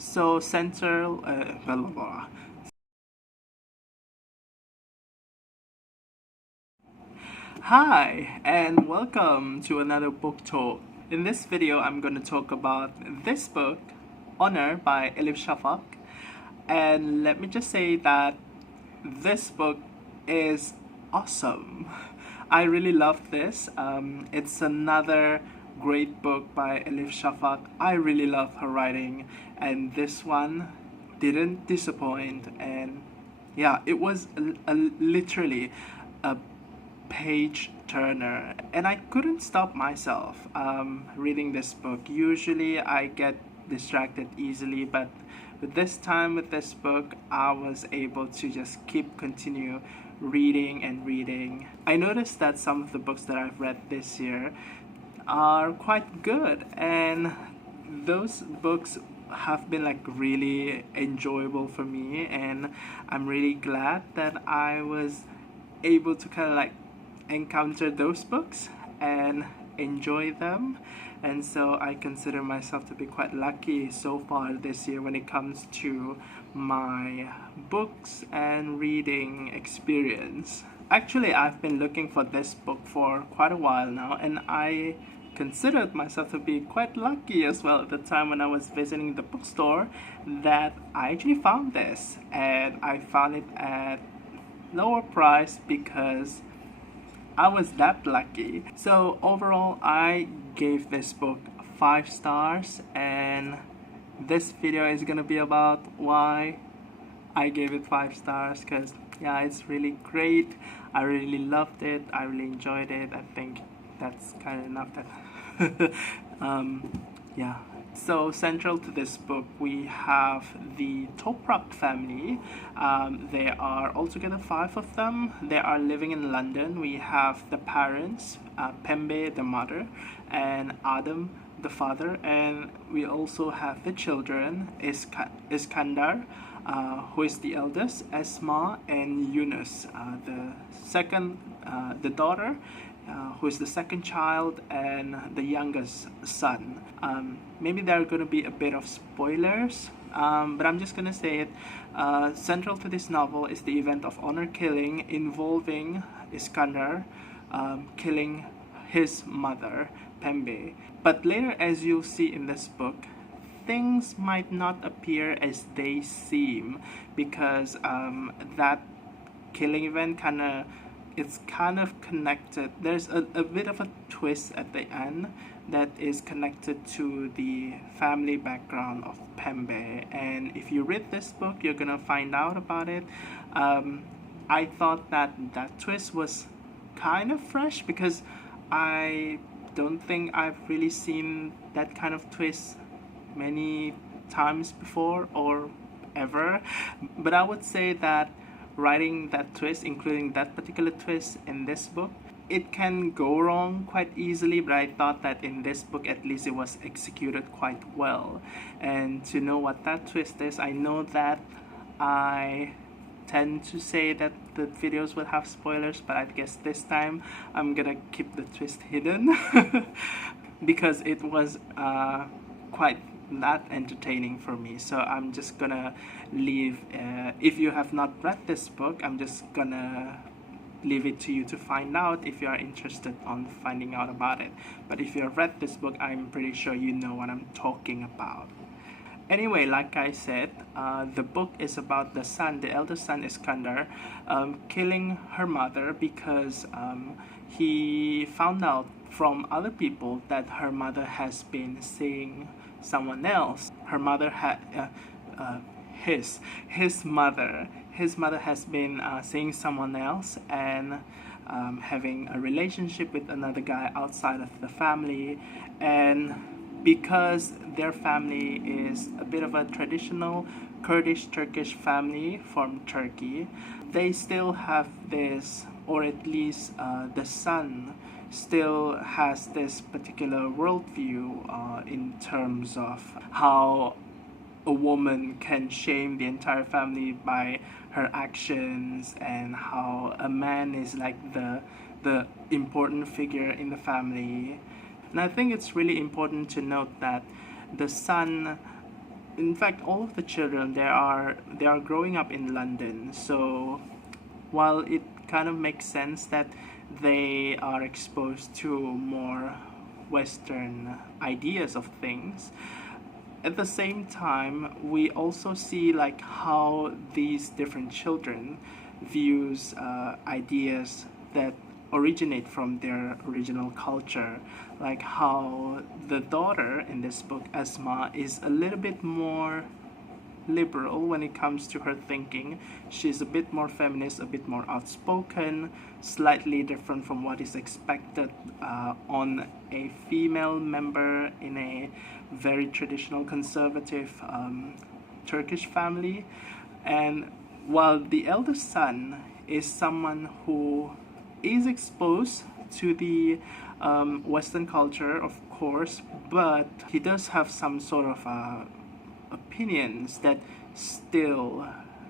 So central, blah, blah, blah. Hi, and welcome to another book talk. In this video, I'm going to talk about this book, Honor by ELif Shafak. And let me just say that this book is awesome. I really love this. It's another great book by ELif Shafak. I really love her writing, and this one didn't disappoint. And yeah, it was literally a page turner, and I couldn't stop myself reading this book. Usually I get distracted easily, but this time with this book I was able to just continue reading and reading. I noticed that some of the books that I've read this year are quite good, and those books have been like really enjoyable for me, and I'm really glad that I was able to kind of like encounter those books and enjoy them. And so I consider myself to be quite lucky so far this year when it comes to my books and reading experience. Actually, I've been looking for this book for quite a while now, and I considered myself to be quite lucky as well at the time when I was visiting the bookstore that I actually found this, and I found it at lower price because I was that lucky. So overall, I gave this book 5 stars, and this video is gonna be about why I gave it 5 stars, because yeah, it's really great. I really loved it. I really enjoyed it. I think that's kind of enough that yeah. So central to this book we have the Toprak family. There are altogether 5 of them. They are living in London. We have the parents, Pembe the mother, and Adam the father, and we also have the children, Iskandar, who is the eldest, Esma, and Yunus, the daughter, who is the second child, and the youngest son. Maybe there are going to be a bit of spoilers, but I'm just going to say it. Central to this novel is the event of honor killing involving Iskandar killing his mother, Pembe. But later, as you'll see in this book, things might not appear as they seem, because that killing event it's kind of connected. There's a bit of a twist at the end that is connected to the family background of Pembe, and if you read this book you're gonna find out about it. I thought that twist was kind of fresh, because I don't think I've really seen that kind of twist many times before or ever. But I would say that writing that twist, including that particular twist in this book, it can go wrong quite easily, but I thought that in this book at least it was executed quite well. And to know what that twist is, I know that I tend to say that the videos will have spoilers, but I guess this time I'm gonna keep the twist hidden because it was quite not entertaining for me. So I'm just gonna leave, if you have not read this book, I'm just gonna leave it to you to find out if you are interested on finding out about it. But if you have read this book, I'm pretty sure you know what I'm talking about. Anyway, like I said, the book is about the son, the eldest son Iskandar, killing her mother because he found out from other people that her mother has been seeing someone else. Her mother had his mother has been seeing someone else and having a relationship with another guy outside of the family. And because their family is a bit of a traditional Kurdish Turkish family from Turkey, they still have this, or at least the son still has this particular worldview in terms of how a woman can shame the entire family by her actions, and how a man is like the important figure in the family. And I think it's really important to note that the son in fact, all of the children, they are growing up in London. So while it kind of makes sense that they are exposed to more Western ideas of things, at the same time, we also see like how these different children views ideas that originate from their original culture, like how the daughter in this book, Asma, is a little bit more liberal when it comes to her thinking. She's a bit more feminist, a bit more outspoken, slightly different from what is expected on a female member in a very traditional conservative Turkish family. And while the eldest son is someone who is exposed to the Western culture, of course, but he does have some sort of opinions that still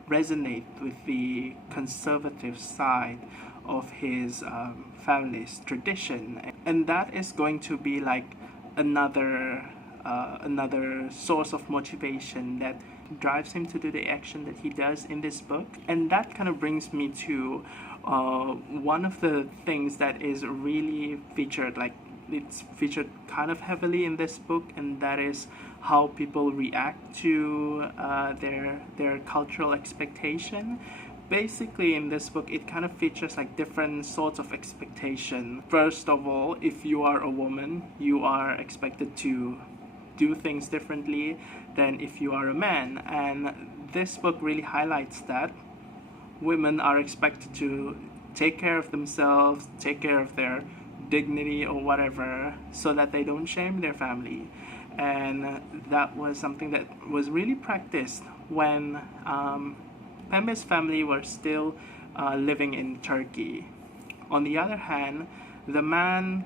resonate with the conservative side of his family's tradition, and that is going to be like another source of motivation that drives him to do the action that he does in this book. And that kind of brings me to one of the things that is really featured, like it's featured kind of heavily in this book, and that is how people react to their cultural expectation. Basically, in this book, it kind of features like different sorts of expectation. First of all, if you are a woman, you are expected to do things differently than if you are a man, and this book really highlights that women are expected to take care of themselves, take care of their dignity or whatever, so that they don't shame their family. And that was something that was really practiced when Pembe's family were still living in Turkey. On the other hand, the man,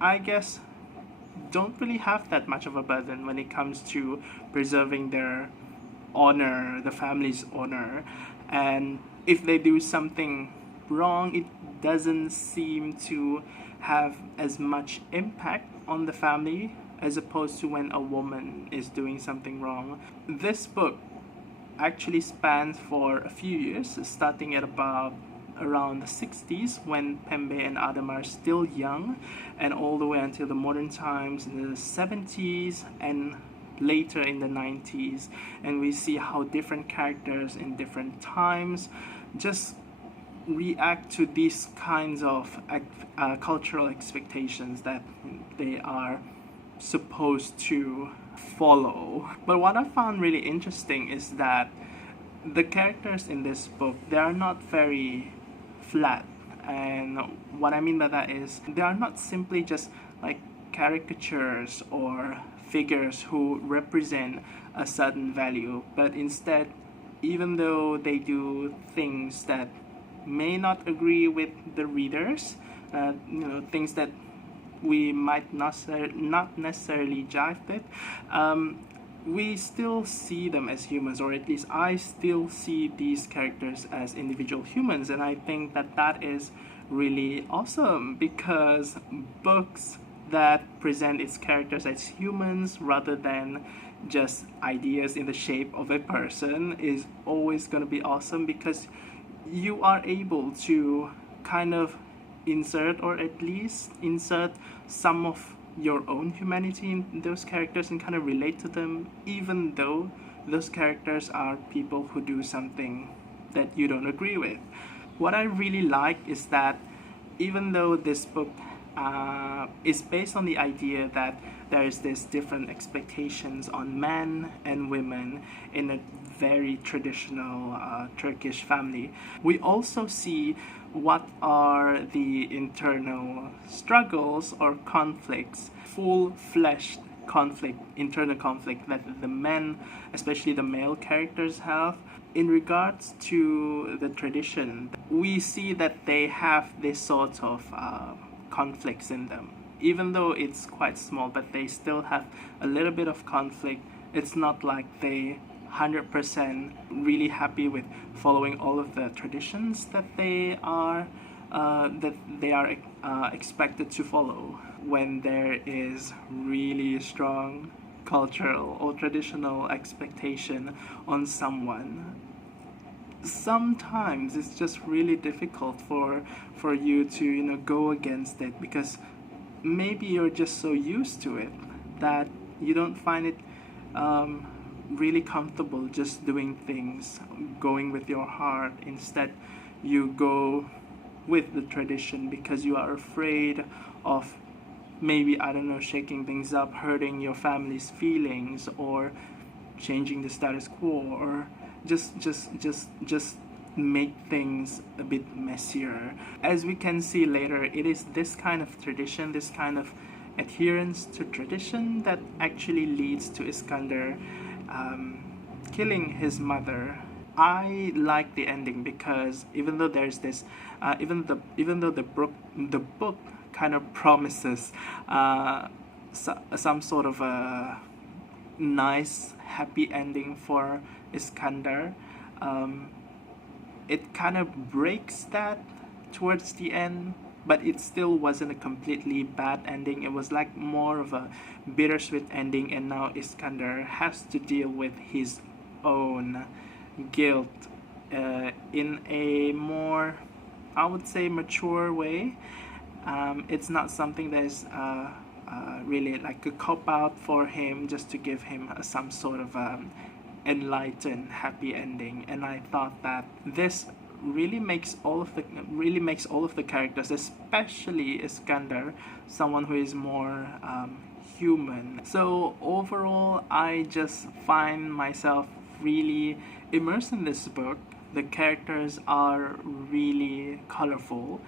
I guess, don't really have that much of a burden when it comes to preserving their honor, the family's honor. And if they do something wrong, it doesn't seem to have as much impact on the family as opposed to when a woman is doing something wrong. This book actually spans for a few years, starting at about around the 60s when Pembe and Adam are still young, and all the way until the modern times in the 70s and later in the 90s. And we see how different characters in different times just react to these kinds of cultural expectations that they are supposed to follow. But what I found really interesting is that the characters in this book, they are not very flat. And what I mean by that is they are not simply just like caricatures or figures who represent a certain value, but instead, even though they do things that may not agree with the readers, things that we might not necessarily jive with, we still see them as humans, or at least I still see these characters as individual humans. And I think that that is really awesome, because books that present its characters as humans rather than just ideas in the shape of a person is always going to be awesome, because you are able to kind of insert, or at least insert, some of your own humanity in those characters and kind of relate to them, even though those characters are people who do something that you don't agree with. What I really like is that even though this book is based on the idea that there is this different expectations on men and women in a very traditional Turkish family, we also see what are the internal struggles or conflicts, full-fleshed conflict, internal conflict that the men, especially the male characters, have. In regards to the tradition, we see that they have this sort of conflicts in them. Even though it's quite small, but they still have a little bit of conflict. It's not like they 100% really happy with following all of the traditions that they are expected to follow. When there is really strong cultural or traditional expectation on someone, sometimes it's just really difficult for you to, go against it, because maybe you're just so used to it that you don't find it really comfortable just doing things, going with your heart. Instead, you go with the tradition because you are afraid of, maybe, I don't know, shaking things up, hurting your family's feelings, or changing the status quo, or just make things a bit messier. As we can see later, it is this kind of tradition, this kind of adherence to tradition, that actually leads to Iskander killing his mother. I like the ending because even though there's this, even though the book kind of promises some sort of a nice happy ending for Iskander, it kind of breaks that towards the end, but it still wasn't a completely bad ending. It was like more of a bittersweet ending, and now Iskander has to deal with his own guilt in a more, I would say, mature way. It's not something that is really like a cop out for him, just to give him some sort of enlightened happy ending. And I thought that this really makes all of the characters, especially Iskander, someone who is more human. So overall, I just find myself really immersed in this book. The characters are really colorful.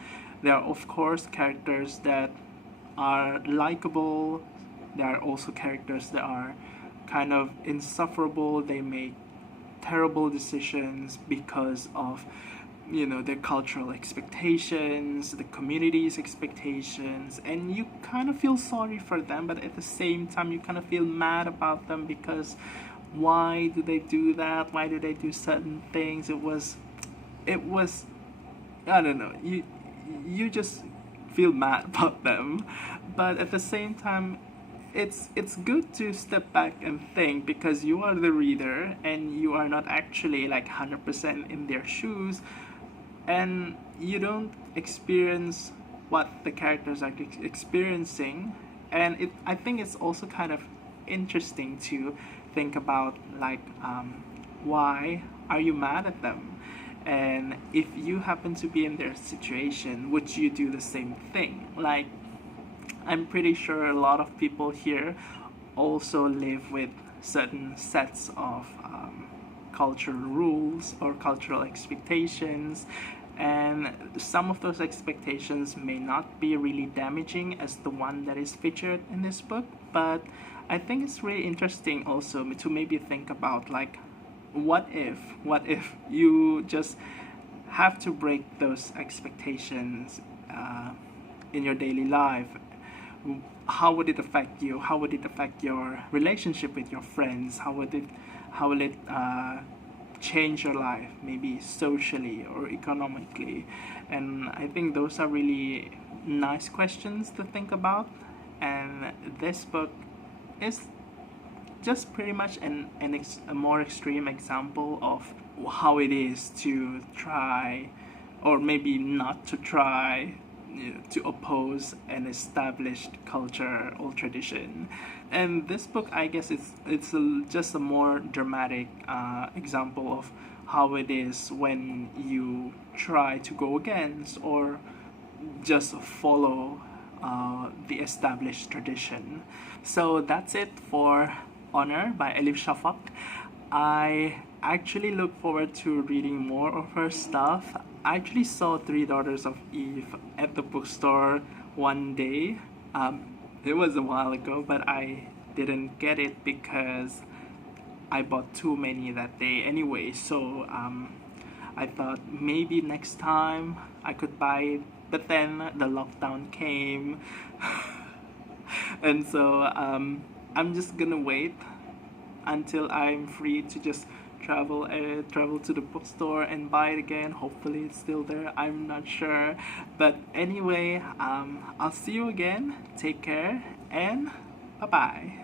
There are, of course, characters that are likable. There are also characters that are kind of insufferable. They make terrible decisions because of, their cultural expectations, the community's expectations, and you kind of feel sorry for them, but at the same time you kind of feel mad about them, because why do they do that? Why do they do certain things? It was I don't know, you just feel mad about them. But at the same time, it's good to step back and think, because you are the reader and you are not actually like 100% in their shoes, and you don't experience what the characters are experiencing. And I think it's also kind of interesting to think about, like, why are you mad at them, and if you happen to be in their situation, would you do the same thing? Like, I'm pretty sure a lot of people here also live with certain sets of cultural rules or cultural expectations, and some of those expectations may not be really damaging as the one that is featured in this book. But I think it's really interesting also to maybe think about, like, what if you just have to break those expectations in your daily life? How would it affect you? How would it affect your relationship with your friends? How will it change your life, maybe socially or economically? And I think those are really nice questions to think about. And this book is just pretty much a more extreme example of how it is to try, or maybe not to try, to oppose an established culture or tradition. And this book, I guess, just a more dramatic example of how it is when you try to go against or just follow the established tradition. So that's it for Honor by ELif Shafak. I actually look forward to reading more of her stuff. I actually saw Three Daughters of Eve at the bookstore one day. It was a while ago, but I didn't get it because I bought too many that day anyway. So I thought maybe next time I could buy it, but then the lockdown came. And so I'm just gonna wait until I'm free to just travel to the bookstore and buy it again. Hopefully it's still there, I'm not sure. But anyway, I'll see you again. Take care and bye bye.